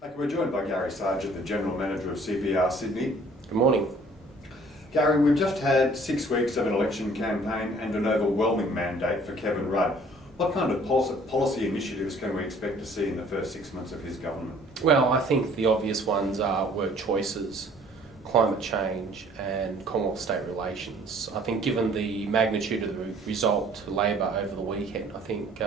Okay, we're joined by Gary Sargent, the General Manager of CPR Sydney. Good morning. Gary, we've just had 6 weeks of an election campaign and an overwhelming mandate for Kevin Rudd. What kind of policy initiatives can we expect to see in the first 6 months of his government? Well, I think the obvious ones are work choices, climate change and Commonwealth-state relations. I think given the magnitude of the result to Labor over the weekend, I think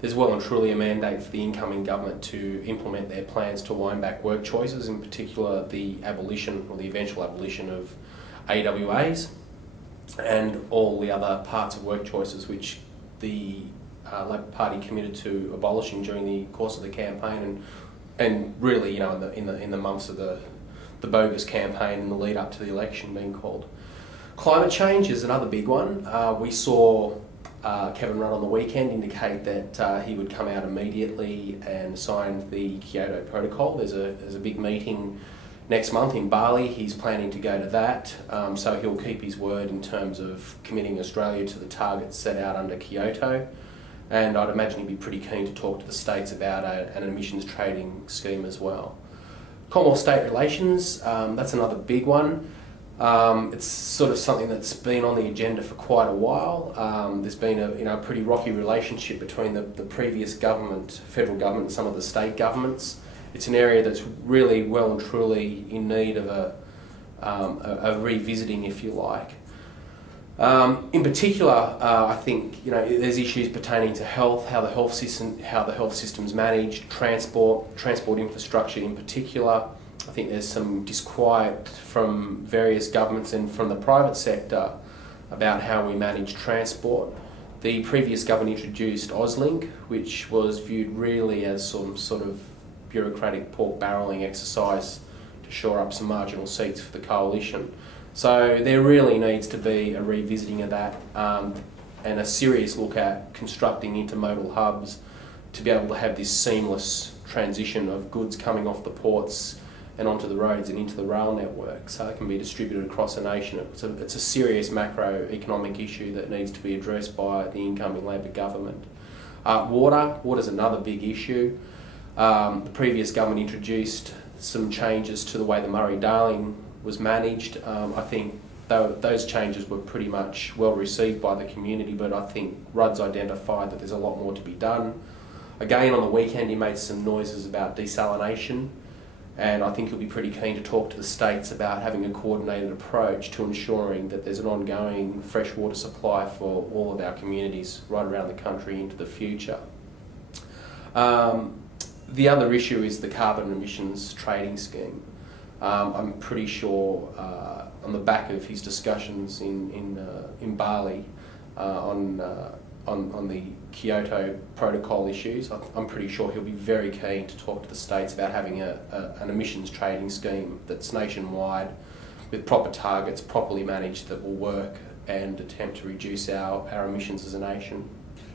there's well and truly a mandate for the incoming government to implement their plans to wind back work choices, in particular the abolition or the eventual abolition of AWAs and all the other parts of work choices which the Labor Party committed to abolishing during the course of the campaign and really, you know, in the months of the bogus campaign in the lead up to the election being called. Climate change is another big one. We saw Kevin Rudd on the weekend indicate that he would come out immediately and sign the Kyoto Protocol. There's a big meeting next month in Bali. He's planning to go to that, so he'll keep his word in terms of committing Australia to the targets set out under Kyoto. And I'd imagine he'd be pretty keen to talk to the states about an emissions trading scheme as well. Commonwealth-state relations, that's another big one. It's sort of something that's been on the agenda for quite a while. There's been a pretty rocky relationship between the previous government, federal government, and some of the state governments. It's an area that's really well and truly in need of a revisiting, if you like. In particular, I think there's issues pertaining to health, how the health system's managed, transport infrastructure in particular. I think there's some disquiet from various governments and from the private sector about how we manage transport. The previous government introduced AusLink, which was viewed really as some sort of bureaucratic pork barrelling exercise to shore up some marginal seats for the coalition. So there really needs to be a revisiting of that and a serious look at constructing intermodal hubs to be able to have this seamless transition of goods coming off the ports and onto the roads and into the rail network, so it can be distributed across the nation. It's a serious macroeconomic issue that needs to be addressed by the incoming Labor government. Water's another big issue. The previous government introduced some changes to the way the Murray-Darling was managed. I think those changes were pretty much well received by the community, but I think Rudd's identified that there's a lot more to be done. Again, on the weekend he made some noises about desalination, and I think he'll be pretty keen to talk to the states about having a coordinated approach to ensuring that there's an ongoing fresh water supply for all of our communities right around the country into the future. The other issue is the carbon emissions trading scheme. I'm pretty sure on the back of his discussions in Bali on the Kyoto Protocol issues, I'm pretty sure he'll be very keen to talk to the states about having an emissions trading scheme that's nationwide with proper targets, properly managed, that will work and attempt to reduce our emissions as a nation.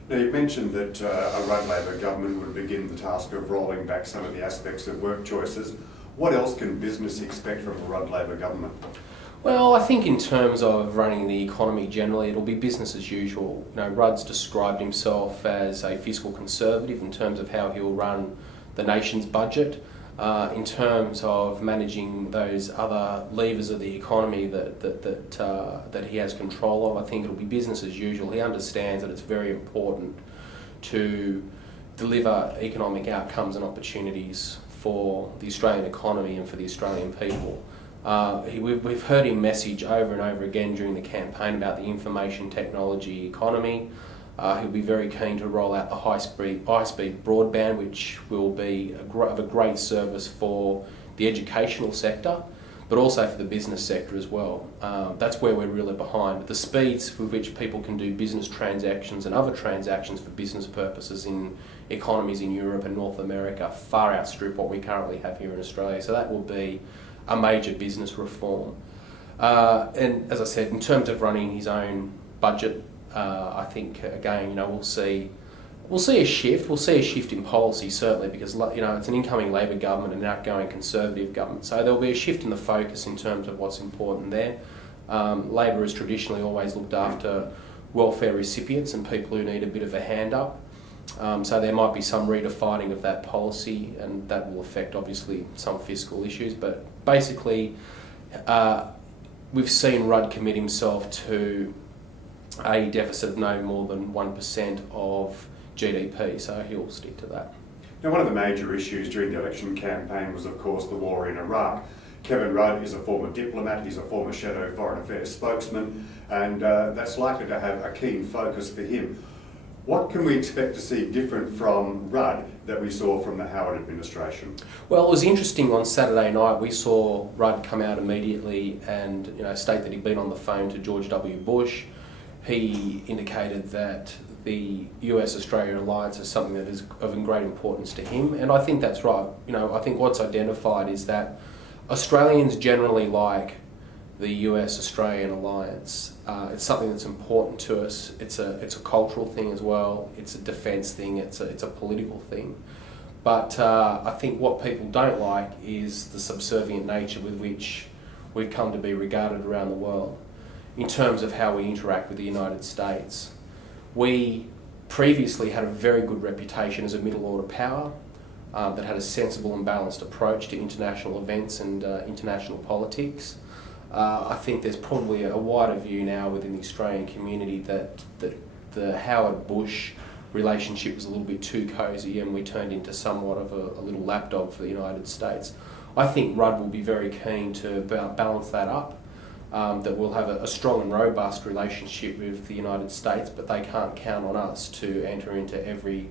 Now, you mentioned that a Rudd Labor government would begin the task of rolling back some of the aspects of work choices. What else can business expect from a Rudd Labor government? Well, I think in terms of running the economy generally, it'll be business as usual. Rudd's described himself as a fiscal conservative in terms of how he'll run the nation's budget. In terms of managing those other levers of the economy that he has control of, I think it'll be business as usual. He understands that it's very important to deliver economic outcomes and opportunities for the Australian economy and for the Australian people. We've heard him message over and over again during the campaign about the information technology economy. He'll be very keen to roll out the high-speed broadband, which will be of a great service for the educational sector, but also for the business sector as well. That's where we're really behind. The speeds with which people can do business transactions and other transactions for business purposes in economies in Europe and North America far outstrip what we currently have here in Australia. So that will be a major business reform. And as I said, in terms of running his own budget, I think again, we'll see a shift. We'll see a shift in policy certainly, because it's an incoming Labor government and an outgoing Conservative government. So there'll be a shift in the focus in terms of what's important there. Labor has traditionally always looked after welfare recipients and people who need a bit of a hand up. So there might be some redefining of that policy, and that will affect obviously some fiscal issues. But basically, we've seen Rudd commit himself to a deficit of no more than 1% of GDP, so he'll stick to that. Now, one of the major issues during the election campaign was, of course, the war in Iraq. Kevin Rudd is a former diplomat, he's a former shadow foreign affairs spokesman, and that's likely to have a keen focus for him. What can we expect to see different from Rudd that we saw from the Howard administration? Well, it was interesting on Saturday night. We saw Rudd come out immediately and state that he'd been on the phone to George W. Bush. He indicated that the US-Australia alliance is something that is of great importance to him, and I think that's right. I think what's identified is that Australians generally like the US-Australian alliance. It's something that's important to us. It's a cultural thing as well. It's a defence thing. It's a political thing. But I think what people don't like is the subservient nature with which we've come to be regarded around the world in terms of how we interact with the United States. We previously had a very good reputation as a middle order power that had a sensible and balanced approach to international events and international politics. I think there's probably a wider view now within the Australian community that the Howard-Bush relationship was a little bit too cosy and we turned into somewhat of a little lapdog for the United States. I think Rudd will be very keen to balance that up, that we'll have a strong and robust relationship with the United States, but they can't count on us to enter into every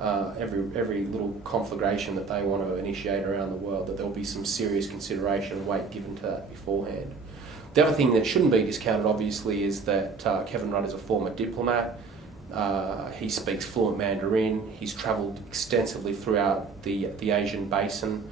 little conflagration that they want to initiate around the world, that there'll be some serious consideration and weight given to that beforehand. The other thing that shouldn't be discounted, obviously, is that Kevin Rudd is a former diplomat. He speaks fluent Mandarin. He's travelled extensively throughout the Asian basin,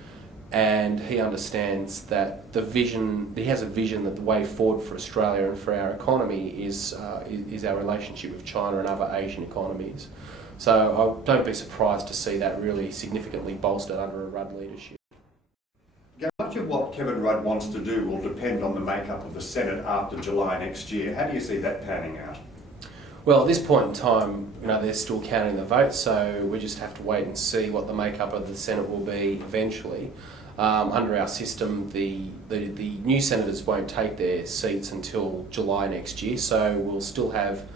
and he understands that he has a vision that the way forward for Australia and for our economy is our relationship with China and other Asian economies. So don't be surprised to see that really significantly bolstered under a Rudd leadership. Much of what Kevin Rudd wants to do will depend on the makeup of the Senate after July next year. How do you see that panning out? Well, at this point in time, they're still counting the votes, so we just have to wait and see what the makeup of the Senate will be eventually. Under our system, the new senators won't take their seats until July next year, so we'll still have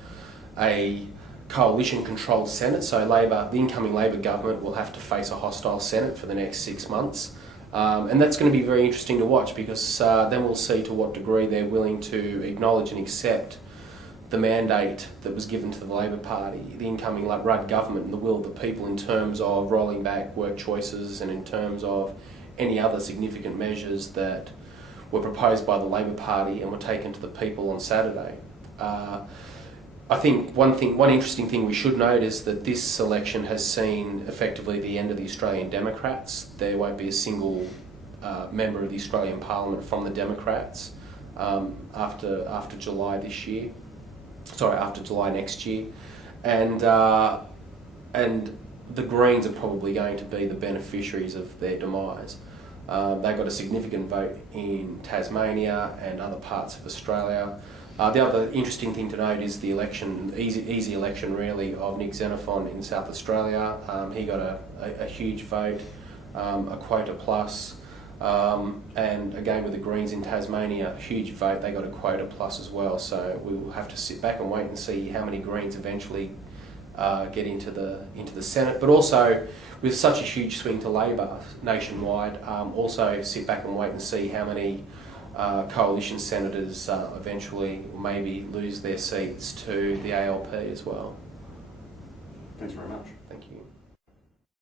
a coalition-controlled Senate, so the incoming Labor government will have to face a hostile Senate for the next 6 months. And that's going to be very interesting to watch, because then we'll see to what degree they're willing to acknowledge and accept the mandate that was given to the Labor Party, the incoming Rudd government, and the will of the people in terms of rolling back work choices and in terms of any other significant measures that were proposed by the Labor Party and were taken to the people on Saturday. I think one interesting thing we should note is that this election has seen effectively the end of the Australian Democrats. There won't be a single member of the Australian Parliament from the Democrats after July this year. Sorry, after July next year, and the Greens are probably going to be the beneficiaries of their demise. They got a significant vote in Tasmania and other parts of Australia. The other interesting thing to note is the election, easy election really, of Nick Xenophon in South Australia. He got a huge vote, a quota plus, and again with the Greens in Tasmania, a huge vote, they got a quota plus as well. So we will have to sit back and wait and see how many Greens eventually get into the Senate. But also, with such a huge swing to Labor nationwide, also sit back and wait and see how many coalition senators eventually maybe lose their seats to the ALP as well. Thanks very much. Thank you.